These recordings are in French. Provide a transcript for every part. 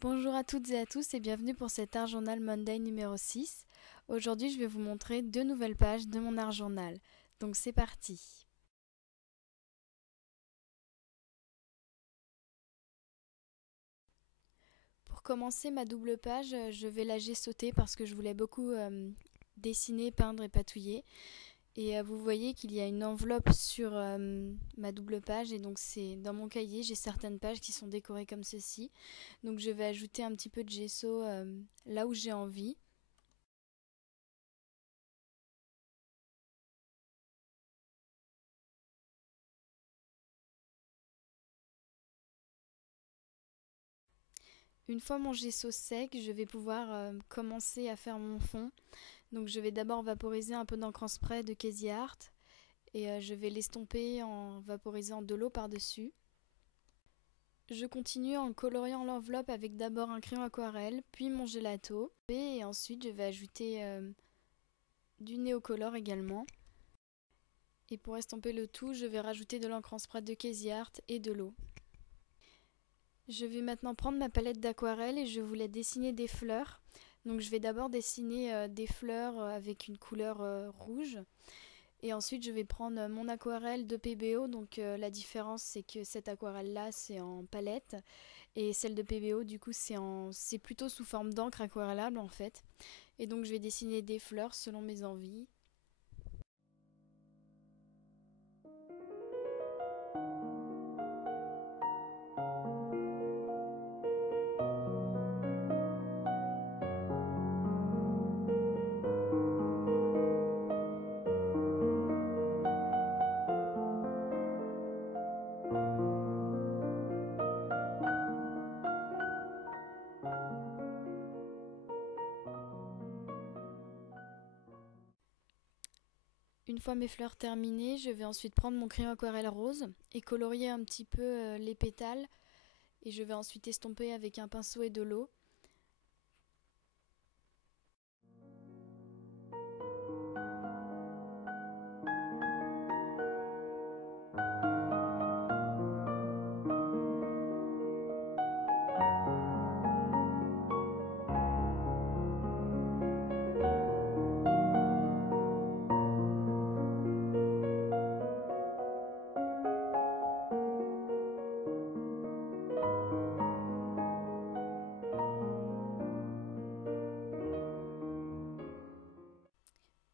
Bonjour à toutes et à tous et bienvenue pour cet Art Journal Monday numéro 6. Aujourd'hui, je vais vous montrer deux nouvelles pages de mon Art Journal. Donc c'est parti. Pour commencer ma double page, je vais la sauter parce que je voulais beaucoup dessiner, peindre et patouiller. Et vous voyez qu'il y a une enveloppe sur ma double page et donc c'est dans mon cahier, j'ai certaines pages qui sont décorées comme ceci. Donc je vais ajouter un petit peu de gesso là où j'ai envie. Une fois mon gesso sec, je vais pouvoir commencer à faire mon fond. Donc je vais d'abord vaporiser un peu d'encre en spray de Casey Art et je vais l'estomper en vaporisant de l'eau par-dessus. Je continue en coloriant l'enveloppe avec d'abord un crayon aquarelle, puis mon gelato. Et ensuite je vais ajouter du néocolore également. Et pour estomper le tout, je vais rajouter de l'encre en spray de Casey Art et de l'eau. Je vais maintenant prendre ma palette d'aquarelle et je voulais dessiner des fleurs. Donc je vais d'abord dessiner des fleurs avec une couleur rouge. Et ensuite je vais prendre mon aquarelle de PBO. Donc la différence c'est que cette aquarelle là c'est en palette. Et celle de PBO du coup c'est plutôt sous forme d'encre aquarellable en fait. Et donc je vais dessiner des fleurs selon mes envies. Une fois mes fleurs terminées, je vais ensuite prendre mon crayon aquarelle rose et colorier un petit peu les pétales. Et je vais ensuite estomper avec un pinceau et de l'eau.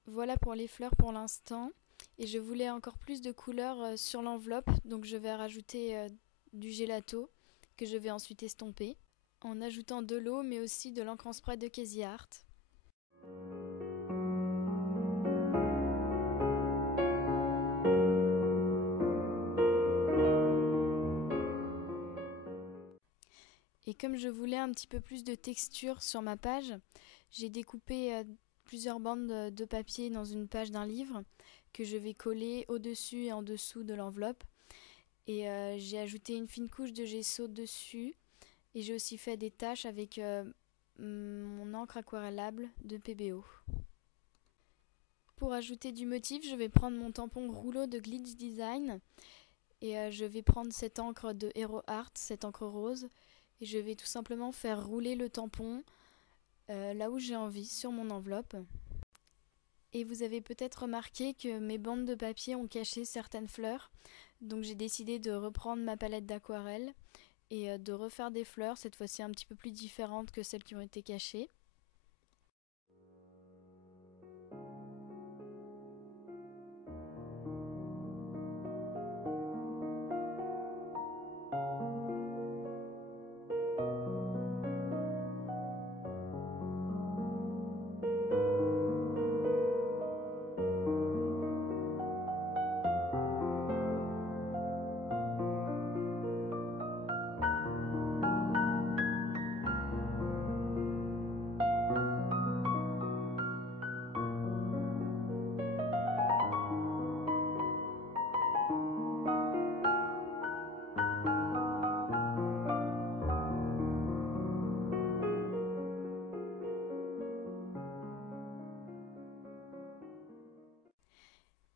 Voilà pour les fleurs pour l'instant. Et je voulais encore plus de couleurs sur l'enveloppe, donc je vais rajouter du gelato que je vais ensuite estomper en ajoutant de l'eau mais aussi de l'encre en spray de Casey Art. Et comme je voulais un petit peu plus de texture sur ma page, j'ai découpé plusieurs bandes de papier dans une page d'un livre que je vais coller au-dessus et en dessous de l'enveloppe. Et j'ai ajouté une fine couche de gesso dessus. Et j'ai aussi fait des taches avec mon encre aquarellable de PBO. Pour ajouter du motif, je vais prendre mon tampon rouleau de Glitz Design. Et je vais prendre cette encre de Hero Art, cette encre rose. Et je vais tout simplement faire rouler le tampon là où j'ai envie sur mon enveloppe. Et vous avez peut-être remarqué que mes bandes de papier ont caché certaines fleurs. Donc j'ai décidé de reprendre ma palette d'aquarelle et de refaire des fleurs, cette fois-ci un petit peu plus différentes que celles qui ont été cachées.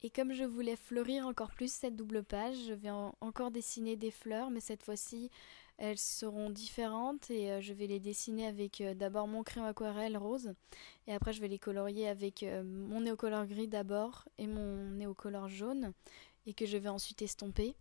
Et comme je voulais fleurir encore plus cette double page, je vais encore dessiner des fleurs, mais cette fois-ci elles seront différentes et je vais les dessiner avec d'abord mon crayon aquarelle rose et après je vais les colorier avec mon néocolor gris d'abord et mon néocolor jaune et que je vais ensuite estomper.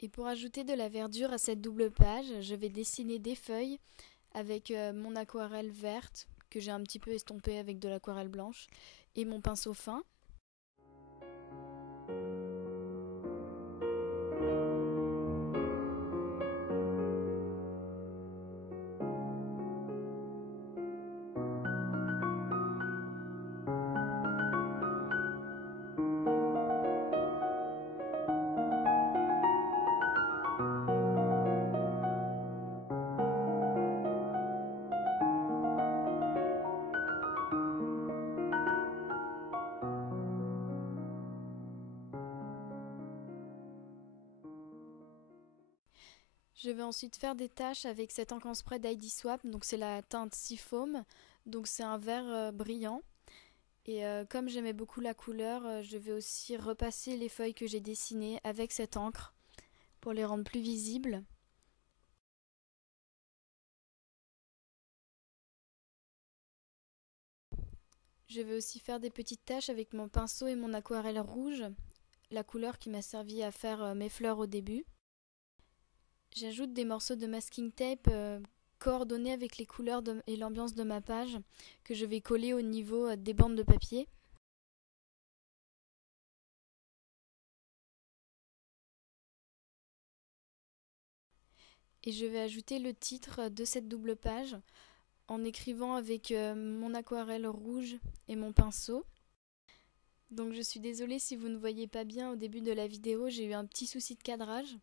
Et pour ajouter de la verdure à cette double page, je vais dessiner des feuilles avec mon aquarelle verte que j'ai un petit peu estompée avec de l'aquarelle blanche et mon pinceau fin. Je vais ensuite faire des taches avec cette encre en spray d'ID Swap, donc c'est la teinte Seafoam, donc c'est un vert brillant. Et comme j'aimais beaucoup la couleur, je vais aussi repasser les feuilles que j'ai dessinées avec cette encre pour les rendre plus visibles. Je vais aussi faire des petites taches avec mon pinceau et mon aquarelle rouge, la couleur qui m'a servi à faire mes fleurs au début. J'ajoute des morceaux de masking tape coordonnés avec les couleurs et l'ambiance de ma page que je vais coller au niveau des bandes de papier. Et je vais ajouter le titre de cette double page en écrivant avec mon aquarelle rouge et mon pinceau. Donc je suis désolée si vous ne voyez pas bien au début de la vidéo, j'ai eu un petit souci de cadrage.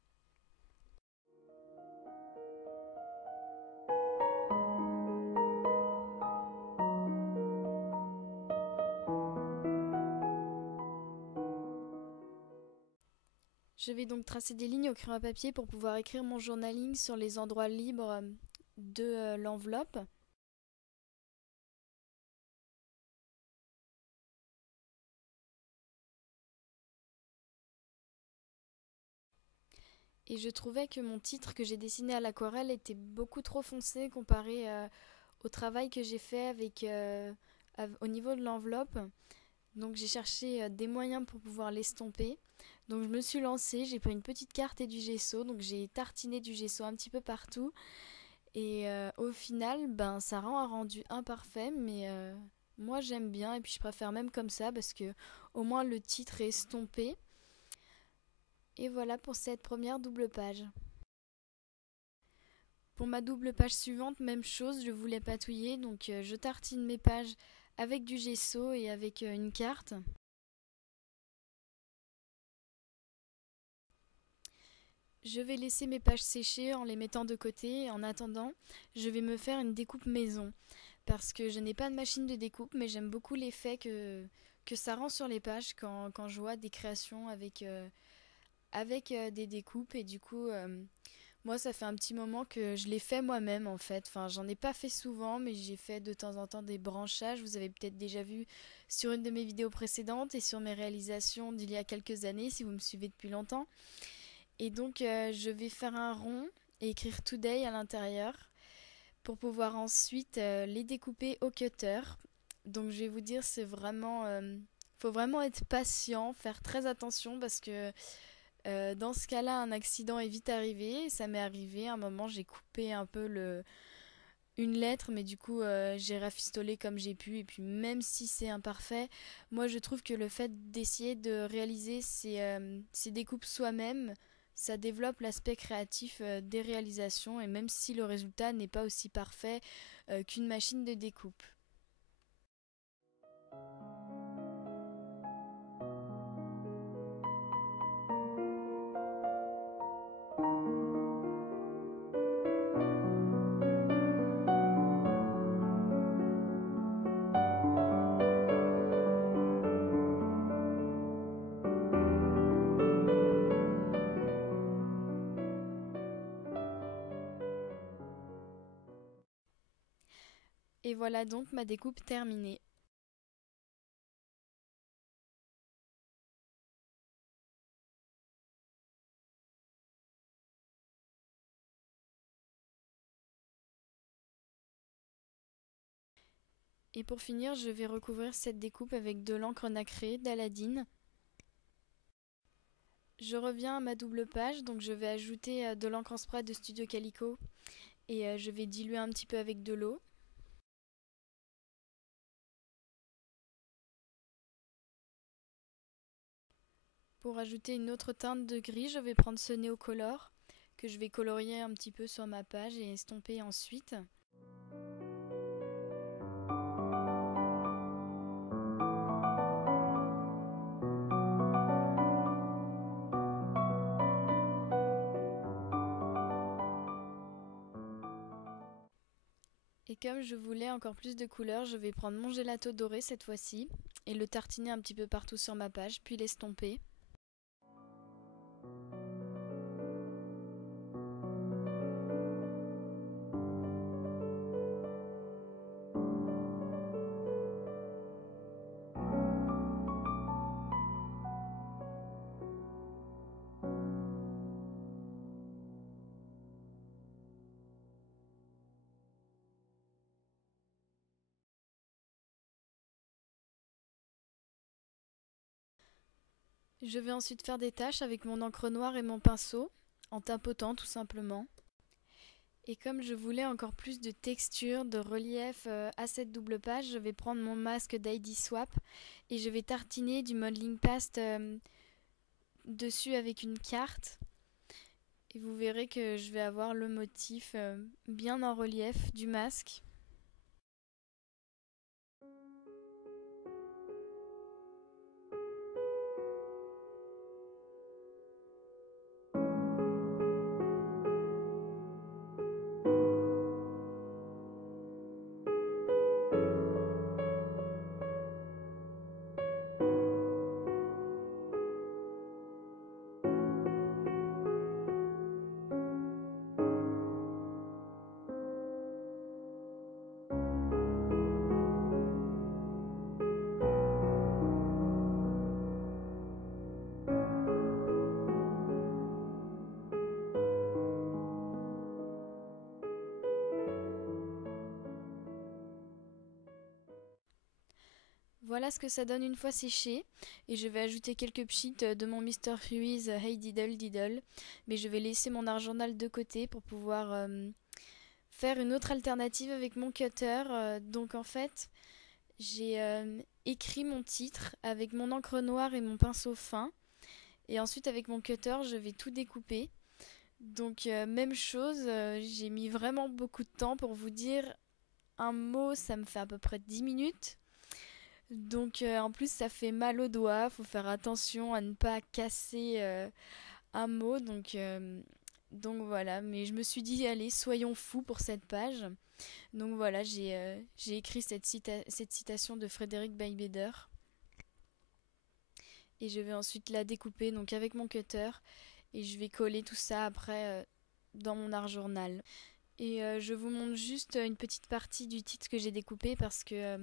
Je vais donc tracer des lignes au crayon à papier pour pouvoir écrire mon journaling sur les endroits libres de l'enveloppe. Et je trouvais que mon titre que j'ai dessiné à l'aquarelle était beaucoup trop foncé comparé au travail que j'ai fait au niveau de l'enveloppe. Donc j'ai cherché des moyens pour pouvoir l'estomper. Donc je me suis lancée, j'ai pris une petite carte et du gesso, donc j'ai tartiné du gesso un petit peu partout. Et au final, ben ça rend un rendu imparfait, mais moi j'aime bien et puis je préfère même comme ça parce que au moins le titre est estompé. Et voilà pour cette première double page. Pour ma double page suivante, même chose, je voulais patouiller, donc je tartine mes pages avec du gesso et avec une carte. Je vais laisser mes pages sécher en les mettant de côté. En attendant, je vais me faire une découpe maison. Parce que je n'ai pas de machine de découpe, mais j'aime beaucoup l'effet que ça rend sur les pages quand je vois des créations avec des découpes. Et du coup, moi, ça fait un petit moment que je l'ai fait moi-même en fait. Enfin, j'en ai pas fait souvent, mais j'ai fait de temps en temps des branchages. Vous avez peut-être déjà vu sur une de mes vidéos précédentes et sur mes réalisations d'il y a quelques années si vous me suivez depuis longtemps. Et donc, je vais faire un rond et écrire Today à l'intérieur pour pouvoir ensuite les découper au cutter. Donc, je vais vous dire, faut vraiment être patient, faire très attention parce que dans ce cas-là, un accident est vite arrivé. Ça m'est arrivé. À un moment, j'ai coupé un peu une lettre, mais du coup, j'ai rafistolé comme j'ai pu. Et puis, même si c'est imparfait, moi, je trouve que le fait d'essayer de réaliser ces découpes soi-même, ça développe l'aspect créatif des réalisations. Et même si le résultat n'est pas aussi parfait qu'une machine de découpe. Et voilà donc ma découpe terminée. Et pour finir, je vais recouvrir cette découpe avec de l'encre nacrée d'Aladine. Je reviens à ma double page, donc je vais ajouter de l'encre en spray de Studio Calico et je vais diluer un petit peu avec de l'eau. Pour ajouter une autre teinte de gris, je vais prendre ce Neocolor que je vais colorier un petit peu sur ma page et estomper ensuite. Et comme je voulais encore plus de couleurs, je vais prendre mon gelato doré cette fois-ci et le tartiner un petit peu partout sur ma page, puis l'estomper. Je vais ensuite faire des taches avec mon encre noire et mon pinceau, en tapotant tout simplement. Et comme je voulais encore plus de texture, de relief à cette double page, je vais prendre mon masque d'ID Swap et je vais tartiner du modeling paste dessus avec une carte. Et vous verrez que je vais avoir le motif bien en relief du masque. Voilà ce que ça donne une fois séché. Et je vais ajouter quelques pchites de mon Mr. Ruiz Hey Diddle Diddle. Mais je vais laisser mon argenal de côté pour pouvoir faire une autre alternative avec mon cutter. Donc en fait, j'ai écrit mon titre avec mon encre noire et mon pinceau fin. Et ensuite avec mon cutter, je vais tout découper. Donc même chose, j'ai mis vraiment beaucoup de temps pour vous dire un mot, ça me fait à peu près 10 minutes. Donc en plus ça fait mal aux doigts, faut faire attention à ne pas casser un mot. Donc voilà, mais je me suis dit allez, soyons fous pour cette page. Donc voilà, j'ai écrit cette citation de Frédéric Beigbeder. Et je vais ensuite la découper donc avec mon cutter et je vais coller tout ça après dans mon art journal. Et je vous montre juste une petite partie du titre que j'ai découpé parce que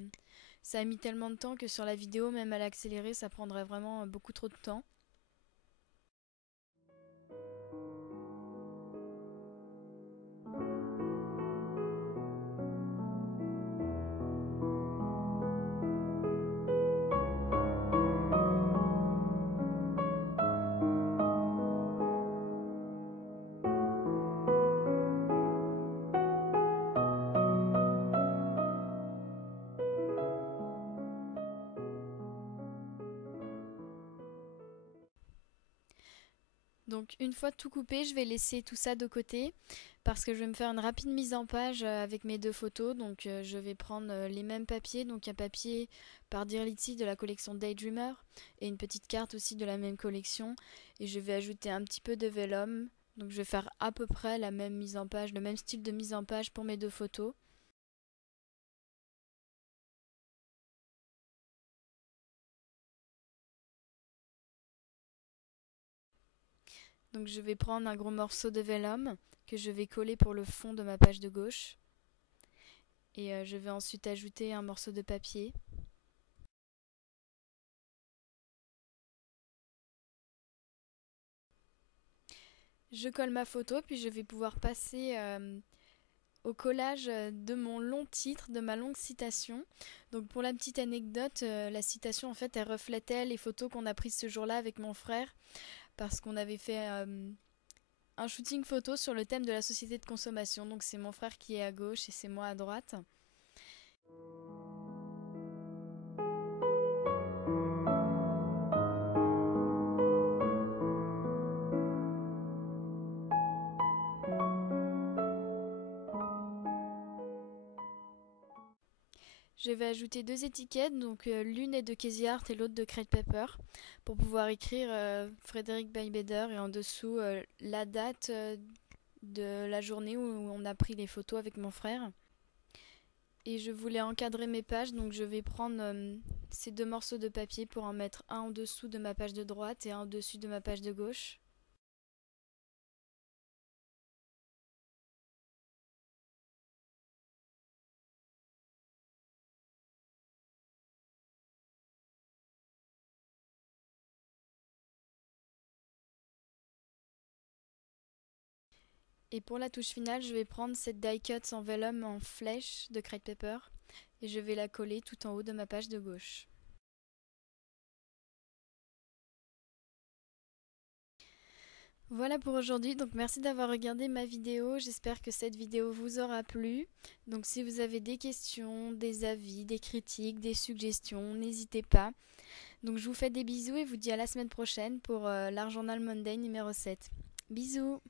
ça a mis tellement de temps que sur la vidéo, même à l'accéléré, ça prendrait vraiment beaucoup trop de temps. Donc une fois tout coupé, je vais laisser tout ça de côté parce que je vais me faire une rapide mise en page avec mes deux photos. Donc je vais prendre les mêmes papiers, donc un papier par Dear Litzy de la collection Daydreamer et une petite carte aussi de la même collection. Et je vais ajouter un petit peu de vellum. Donc je vais faire à peu près la même mise en page, le même style de mise en page pour mes deux photos. Donc je vais prendre un gros morceau de vellum que je vais coller pour le fond de ma page de gauche. Et je vais ensuite ajouter un morceau de papier. Je colle ma photo, puis je vais pouvoir passer au collage de mon long titre, de ma longue citation. Donc pour la petite anecdote, la citation en fait elle reflétait les photos qu'on a prises ce jour-là avec mon frère parce qu'on avait fait un shooting photo sur le thème de la société de consommation. Donc c'est mon frère qui est à gauche et c'est moi à droite. Je vais ajouter deux étiquettes, donc l'une est de Casey Art et l'autre de Crate Paper, pour pouvoir écrire Frédéric Beigbeder et en dessous la date de la journée où on a pris les photos avec mon frère. Et je voulais encadrer mes pages, donc je vais prendre ces deux morceaux de papier pour en mettre un en dessous de ma page de droite et un au-dessus de ma page de gauche. Et pour la touche finale, je vais prendre cette die cut en vellum en flèche de Crate Paper et je vais la coller tout en haut de ma page de gauche. Voilà pour aujourd'hui, donc merci d'avoir regardé ma vidéo, j'espère que cette vidéo vous aura plu. Donc si vous avez des questions, des avis, des critiques, des suggestions, n'hésitez pas. Donc je vous fais des bisous et vous dis à la semaine prochaine pour l'Art Journal Monday numéro 7. Bisous!